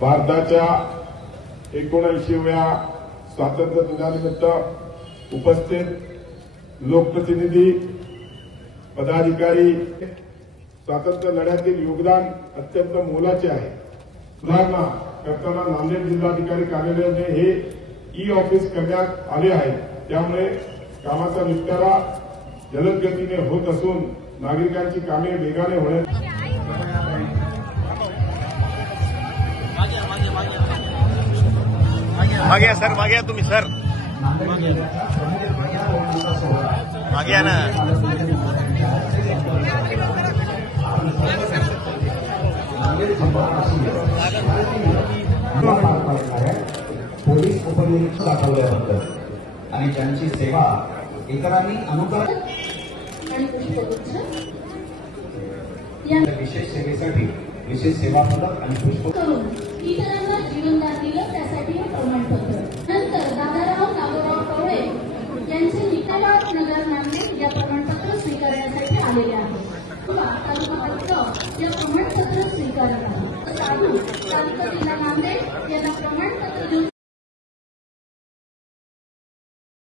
भारताच्या 79व्या स्वातंत्र्य दिनानिमित्त उपस्थित लोकप्रतिनिधी, पदाधिकारी, स्वातंत्र्य लढ्यातील योगदान अत्यंत मोलाचे आहे। सुधारणा करताना नांदेड जिल्हाधिकारी कार्यालयाने हे ई ऑफिस करण्यात आले आहे। त्यामुळे कामाचा निपटारा जलद गतीने होत असून नागरिकांची कामे वेगाने होण्यास मागे सर, मागे तुम्ही सर, मागे ना। पोलीस उपनिरीक्षक दाखवल्याबद्दल आणि त्यांची सेवा इतरांनी अनुकरण विशेष सेवेसाठी विशेष सेवा पदक आणि पुष्प करून इतरांना जीवनदान दिलं, त्यासाठी हे प्रमाणपत्र। नंतर दादाराव नागोराव कवळे यांचे निकालात नगर नांदेड या प्रमाणपत्र स्वीकारण्यासाठी आलेले आहेत। तालुका पत्र या प्रमाणपत्र स्वीकारत आहे। साधू तालुका जिल्हा नांदेड यांना प्रमाण